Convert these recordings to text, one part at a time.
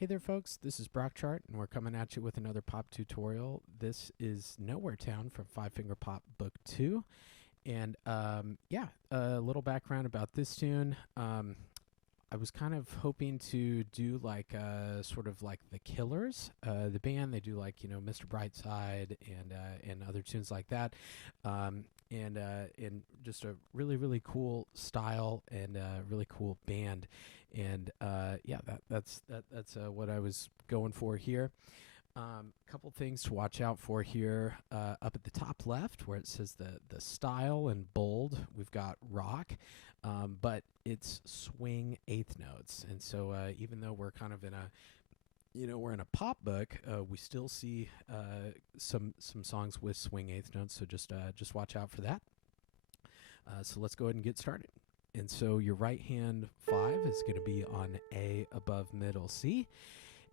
Hey there folks, this is Brockchart and we're coming at you with another pop tutorial. This is Nowhere Town from Five Finger Pop Book 2. And a little background about this tune. I was kind of hoping to do like sort of like the Killers, the band. They do like Mr. Brightside and other tunes like that, and just a really cool style and really cool band. And that's what I was going for here. Couple things to watch out for here. Up at the top left, where it says the style in bold, we've got rock, but it's swing eighth notes. And so even though we're kind of in we're in a pop book, we still see some songs with swing eighth notes. So just watch out for that. So let's go ahead and get started. And so your right hand 5 is going to be on A above middle C.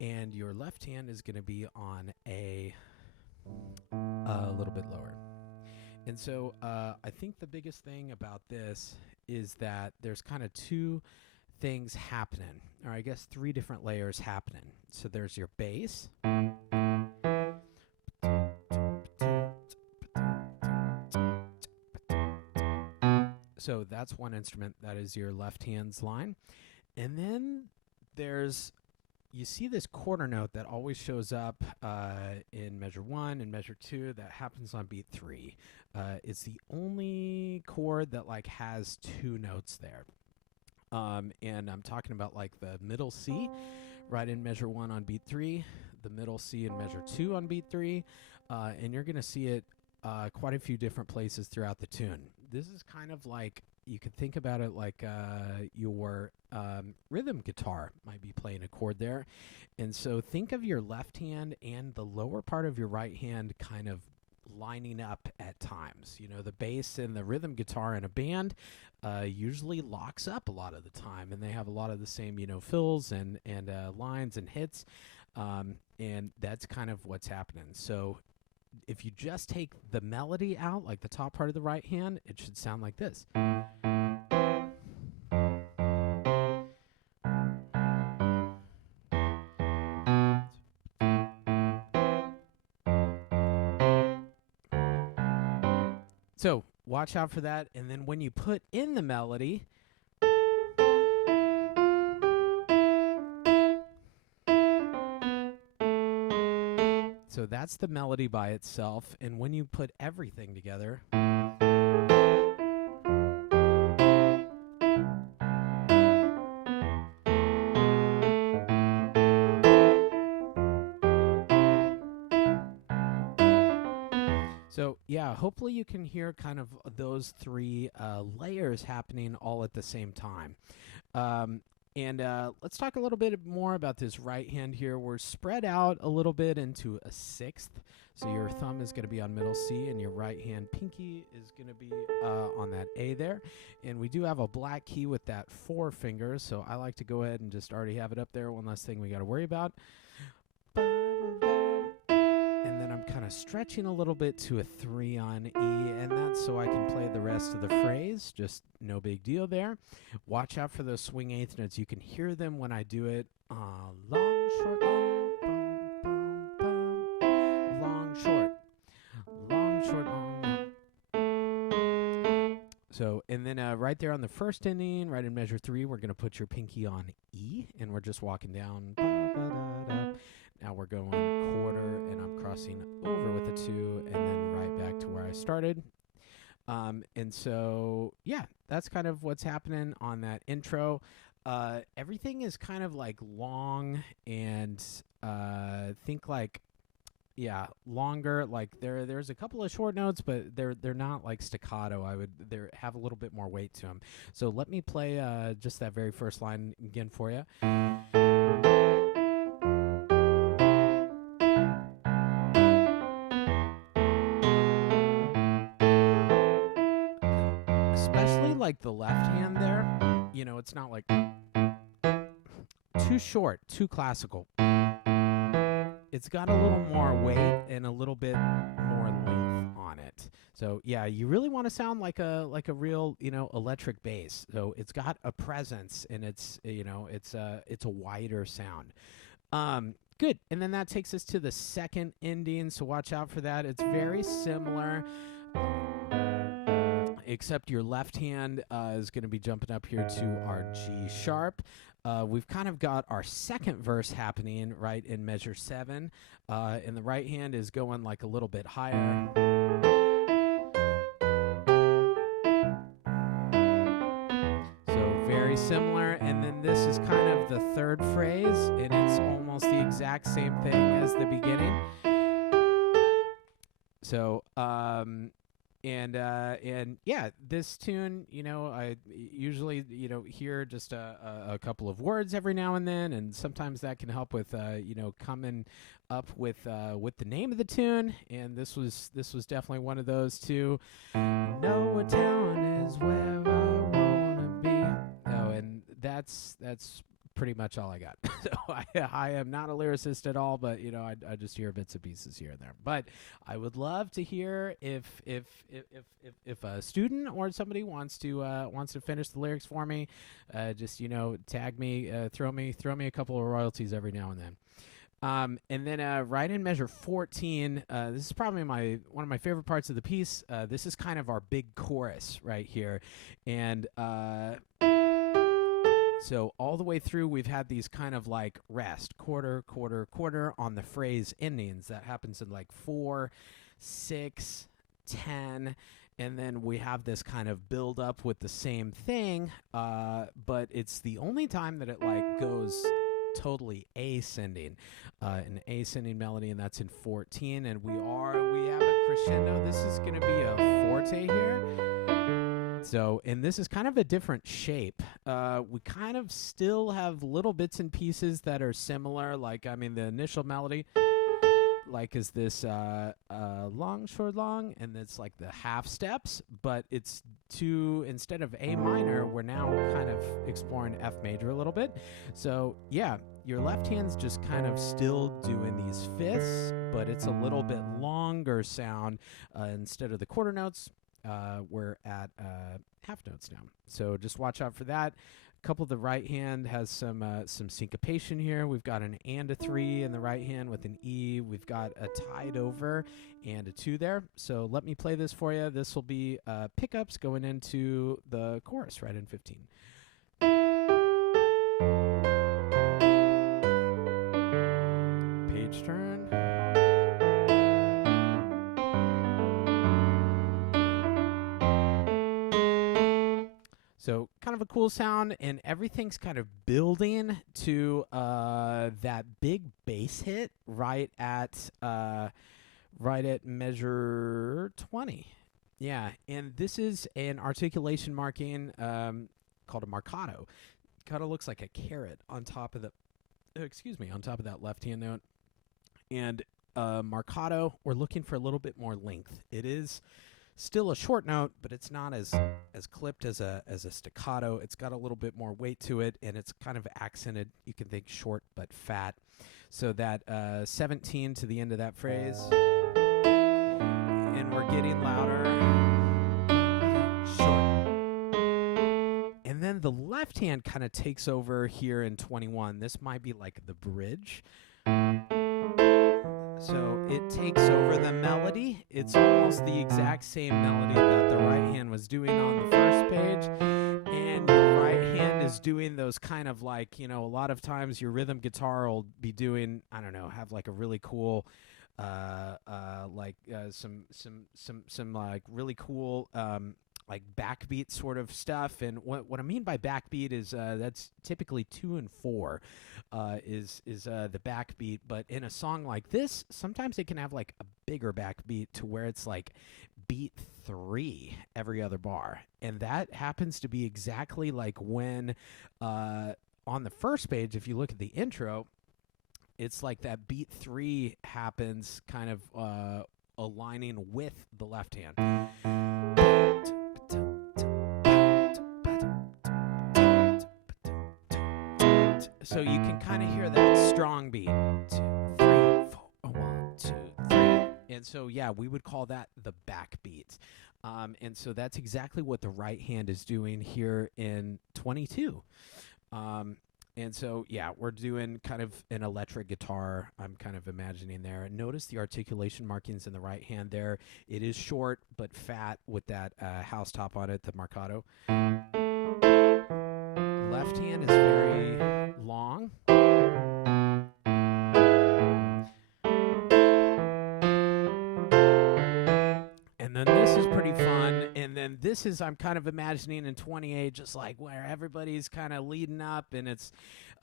And your left hand is going to be on A a little bit lower. And so I think the biggest thing about this is that there's kind of two things happening, or I guess 3 different layers happening. So there's your bass. So that's one instrument. That is your left hand's line. And then you see this quarter note that always shows up in measure 1 and measure 2 that happens on beat 3. It's the only chord that has 2 notes there. And I'm talking about the middle C right in measure 1 on beat 3, the middle C in measure 2 on beat 3, and you're going to see it quite a few different places throughout the tune. This is kind of you could think about it like your rhythm guitar might be playing a chord there. And so think of your left hand and the lower part of your right hand kind of lining up at times. The bass and the rhythm guitar in a band usually locks up a lot of the time, and they have a lot of the same, fills and lines and hits, and that's kind of what's happening. So if you just take the melody out, like the top part of the right hand, it should sound like this. So watch out for that. And then when you put in the melody, so that's the melody by itself. And when you put everything together, so yeah, hopefully you can hear kind of those 3 layers happening all at the same time. And let's talk a little bit more about this right hand here. We're spread out a little bit into a 6th. So your thumb is going to be on middle C, and your right hand pinky is going to be on that A there. And we do have a black key with that 4 fingers, so I like to go ahead and just already have it up there. One less thing we got to worry about. And then I'm kind of stretching a little bit to a 3 on E, and that's so I can play the rest of the phrase. Just no big deal there. Watch out for those swing eighth notes. You can hear them when I do it. Long, short, long, bum, bum, bum. Long, short. Long, short, long. So, and then right there on the first ending, right in measure 3, we're going to put your pinky on E, and we're just walking down. Now we're going quarter, and I'm crossing over with a 2, and then right back to where I started. And so, yeah, that's kind of what's happening on that intro. Everything is kind of long and longer. There's a couple of short notes, but they're not staccato. They have a little bit more weight to them. So let me play just that very first line again for you. Especially the left hand there, it's not too short, too classical. It's got a little more weight and a little bit more length on it. So yeah, you really want to sound like a real electric bass. So it's got a presence, and it's a wider sound. Good. And then that takes us to the second ending, so watch out for that. It's very similar, except your left hand is going to be jumping up here to our G sharp. We've kind of got our second verse happening right in measure 7, and the right hand is going like a little bit higher. So very similar, and then this is kind of the third phrase, and it's almost the exact same thing as the beginning. So, and yeah, this tune, I usually, hear just a couple of words every now and then, and sometimes that can help with, coming up with the name of the tune. And this was definitely one of those too. Know a town is where I wanna be. Oh, and that's pretty much all I got. So I am not a lyricist at all, but I just hear bits and pieces here and there. But I would love to hear if a student or somebody wants to finish the lyrics for me. Just tag me, throw me a couple of royalties every now and then. And then right in measure 14, this is probably one of my favorite parts of the piece. This is kind of our big chorus right here, and so all the way through, we've had these kind of like rest, quarter, quarter, quarter on the phrase endings. That happens in like 4, 6, 10, and then we have this kind of build up with the same thing, but it's the only time that it like goes totally ascending, an ascending melody, and that's in 14. And we have a crescendo. This is going to be a forte here. So, and this is kind of a different shape. We kind of still have little bits and pieces that are similar. Like, the initial melody, like, is this long, short, long, and it's like the half steps, but it's instead of A minor, we're now kind of exploring F major a little bit. So, yeah, your left hand's just kind of still doing these fifths, but it's a little bit longer sound. Instead of the quarter notes, we're at half notes now. So just watch out for that. A couple of the right hand has some syncopation here. We've got an and a 3 in the right hand with an E. We've got a tied over and a 2 there. So let me play this for you. This will be pickups going into the chorus right in 15. Page turn. So kind of a cool sound, and everything's kind of building to that big bass hit right at measure 20. Yeah, and this is an articulation marking called a marcato. Kind of looks like a caret on top of on top of that left hand note. And marcato, we're looking for a little bit more length. It is still a short note, but it's not as clipped as a staccato. It's got a little bit more weight to it, and it's kind of accented. You can think short but fat. So that 17 to the end of that phrase, and we're getting louder, short. And then the left hand kind of takes over here in 21. This might be like the bridge. So it takes over the melody. It's almost the exact same melody that the right hand was doing on the first page. And your right hand is doing those kind of like, a lot of times your rhythm guitar will be doing, have like a really cool, some like really cool, like backbeat sort of stuff. And what I mean by backbeat is that's typically 2 and 4 is the backbeat. But in a song like this, sometimes it can have like a bigger backbeat to where it's like beat 3 every other bar. And that happens to be exactly like when on the first page, if you look at the intro, it's like that beat 3 happens kind of aligning with the left hand. So you can kind of hear that strong beat. 2, 3, 4, 1, 2, 3. And so, yeah, we would call that the backbeat. And so that's exactly what the right hand is doing here in 22. And so, yeah, we're doing kind of an electric guitar, I'm kind of imagining there. Notice the articulation markings in the right hand there. It is short but fat with that house top on it, the marcato. Left hand is very long. And then this is pretty fun. And then this is, I'm kind of imagining in 28, just like where everybody's kind of leading up, and it's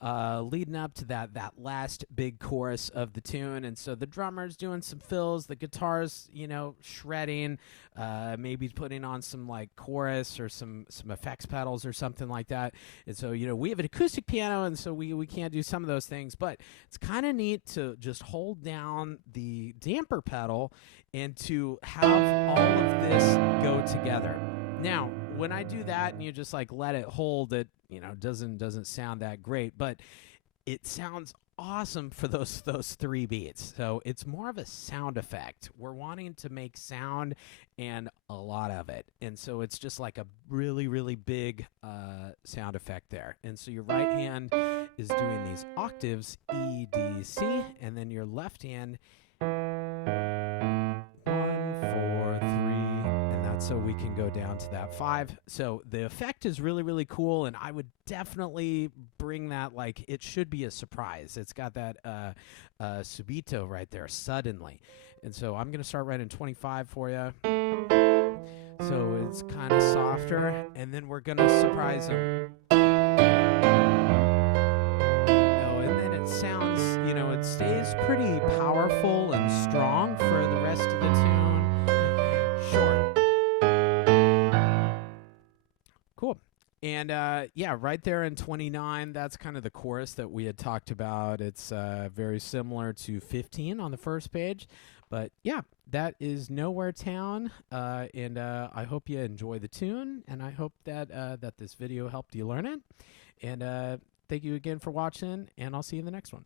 leading up to that last big chorus of the tune. And so the drummer's doing some fills, the guitar's, shredding, maybe putting on some like chorus or some effects pedals or something like that. And so, we have an acoustic piano, and so we can't do some of those things, but it's kind of neat to just hold down the damper pedal and to have all of this go together. Now, when I do that and you just like let it hold, it doesn't sound that great, but it sounds awesome for those 3 beats. So it's more of a sound effect. We're wanting to make sound and a lot of it, and so it's just like a really, really big sound effect there. And so your right hand is doing these octaves, E, D, C, and then your left hand 1, 4, 3, and that's so we can go down to that 5. So the effect is really, really cool, and I would definitely bring that, like, it should be a surprise. It's got that subito right there, suddenly. And so I'm going to start right in 25 for you. So it's kind of softer, and then we're going to surprise them. And then it sounds, it stays pretty powerful and strong for the rest of the tune. Short. Cool. And right there in 29, that's kind of the chorus that we had talked about. It's very similar to 15 on the first page. But yeah, that is Nowhere Town, and I hope you enjoy the tune, and I hope that that this video helped you learn it. And thank you again for watching, and I'll see you in the next one.